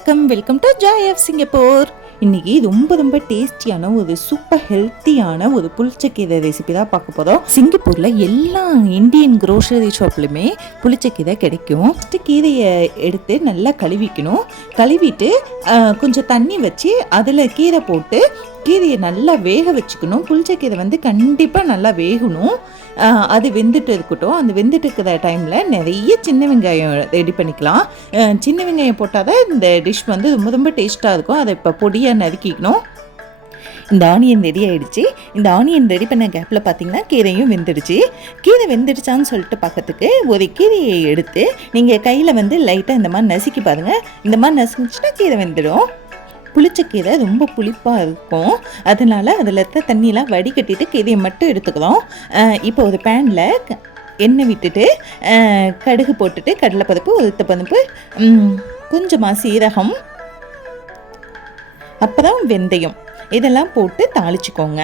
வணக்கம். Welcome to joy of Singapore இன்னைக்கு ரொம்ப ரொம்ப டேஸ்டியான ஒரு சூப்பர் ஹெல்த்தியான ஒரு புளிச்சக்கீரை ரெசிபி தான் பார்க்க போகிறோம் சிங்கப்பூரில் எல்லா இந்தியன் க்ரோசரி ஷாப்லையுமே புளிச்சக்கீரை கிடைக்கும். ஃபஸ்ட்டு கீரையை எடுத்து நல்லா கழுவிக்கணும். கழுவிட்டு கொஞ்சம் தண்ணி வச்சு அதில் கீரை போட்டு கீரையை நல்லா வேக வச்சுக்கணும். புளிச்சக்கீரை வந்து கண்டிப்பாக நல்லா வேகணும். அது வெந்துட்டு இருக்கட்டும். அந்த வெந்துட்டு இருக்கிற டைமில் நிறைய சின்ன வெங்காயம் ரெடி பண்ணிக்கலாம். சின்ன வெங்காயம் போட்டால் தான் இந்த டிஷ் வந்து ரொம்ப ரொம்ப டேஸ்ட்டாக இருக்கும். அதை இப்போ பொடியாக நறுக்கிக்கணும். இந்த ஆனியன் ரெடி ஆகிடுச்சி இந்த ஆனியன் ரெடி பண்ண கேப்பில் பார்த்தீங்கன்னா கீரையும் வெந்துடுச்சு. கீரை வெந்துடுச்சான்னு சொல்லிட்டு பார்க்கறதுக்கு ஒரு கீரையை எடுத்து நீங்கள் கையில் வந்து லைட்டாக இந்த மாதிரி நசுக்கி பாருங்கள் இந்த மாதிரி நசுக்கிச்சுன்னா கீரை வெந்துடும். புளிச்சக்கீரை ரொம்ப புளிப்பாக இருக்கும். அதனால் அதில் இருக்க தண்ணியெலாம் வடிகட்டிட்டு கீரையை மட்டும் எடுத்துக்கிறோம் இப்போ ஒரு பேனில் எண்ணெய் விட்டுட்டு கடுகு போட்டுட்டு கடலைப்பருப்பு உளுத்த பருப்பு கொஞ்சமாக சீரகம் அப்புறம் வெந்தயம். இதெல்லாம் போட்டு தாளிச்சுக்கோங்க.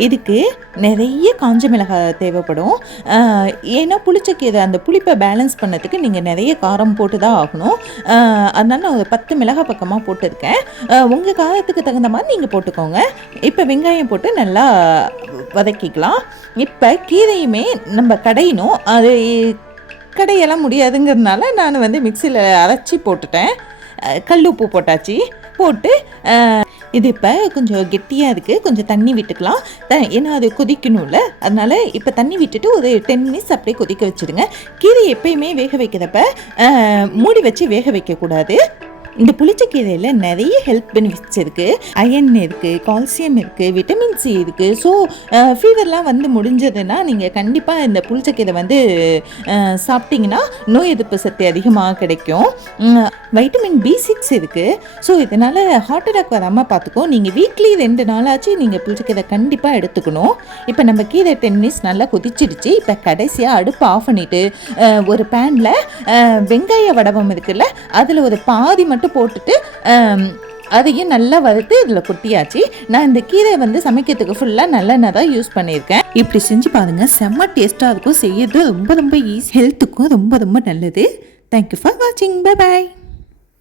இதுக்கு நிறைய காஞ்ச மிளகாய் தேவைப்படும். அஹ், ஏன்னா புளிச்சக்கீரை அந்த புளிப்பை பேலன்ஸ் பண்ணதுக்கு நீங்கள் நிறைய காரம் போட்டு தான் ஆகணும் அதனால் நான் ஒரு பத்து மிளகாய் பக்கமாக போட்டிருக்கேன். உங்கள் காரத்துக்கு தகுந்த மாதிரி நீங்கள் போட்டுக்கோங்க. இப்போ வெங்காயம் போட்டு நல்லா வதக்கிக்கலாம். இப்போ கீரையுமே நம்ம கடையணும். அது கடையெல்லாம் முடியாதுங்கிறதுனால நான் வந்து மிக்சியில் அரைச்சி போட்டுட்டேன். கல் உப்பு போட்டாச்சு. போட்டு இது இப்போ கொஞ்சம் கெட்டியாக இருக்குது கொஞ்சம் தண்ணி விட்டுக்கலாம். த ஏன்னா அது கொதிக்கணும்ல. அதனால இப்போ தண்ணி விட்டுட்டு ஒரு டென் மினிட்ஸ் அப்படியே கொதிக்க வச்சுடுங்க. கீரை எப்பயுமே வேக வைக்கிறப்ப மூடி வச்சு வேக வைக்கக்கூடாது. இந்த புளிச்சக்கீரையில் நிறைய ஹெல்த் பெனிஃபிட்ஸ் இருக்குது அயன் இருக்குது கால்சியம் இருக்குது விட்டமின் சி இருக்குது ஸோ ஃபீவர்லாம் வந்து முடிஞ்சதுன்னா நீங்கள் கண்டிப்பாக இந்த புளிச்சக்கீரை வந்து சாப்பிட்டிங்கன்னா சாப்பிட்டீங்கன்னா நோய் எதிர்ப்பு சக்தி அதிகமாக கிடைக்கும். வைட்டமின் பி சிக்ஸ் இருக்குது ஸோ இதனால் ஹார்ட் அட்டாக் வராமல் பார்த்துக்கோ. நீங்கள் வீக்லி ரெண்டு நாளாச்சு நீங்கள் புளிச்சக்கீரை கண்டிப்பாக எடுத்துக்கணும். இப்போ நம்ம கீரை டென் மினிட்ஸ் நல்லா கொதிச்சிடுச்சு. இப்போ கடைசியாக அடுப்பு ஆஃப் பண்ணிவிட்டு ஒரு பேனில் வெங்காய வடவம் இருக்குல்ல அதில் ஒரு பாதி மட்டும் போட்டுட்டு அதையும் நல்லா வறுத்து இதில் கொட்டியாச்சு. நான் இந்த கீரை வந்து சமைக்கிறதுக்கு ஃபுல்லாக நல்லெண்ணெய் தான் யூஸ் பண்ணியிருக்கேன். இப்படி செஞ்சு பாருங்கள் செம்ம டேஸ்ட்டாக இருக்கும். செய்யறது ரொம்ப ரொம்ப ஈஸி ஹெல்த்துக்கும் ரொம்ப ரொம்ப நல்லது. தேங்க்யூ ஃபார் வாட்சிங் பை பாய்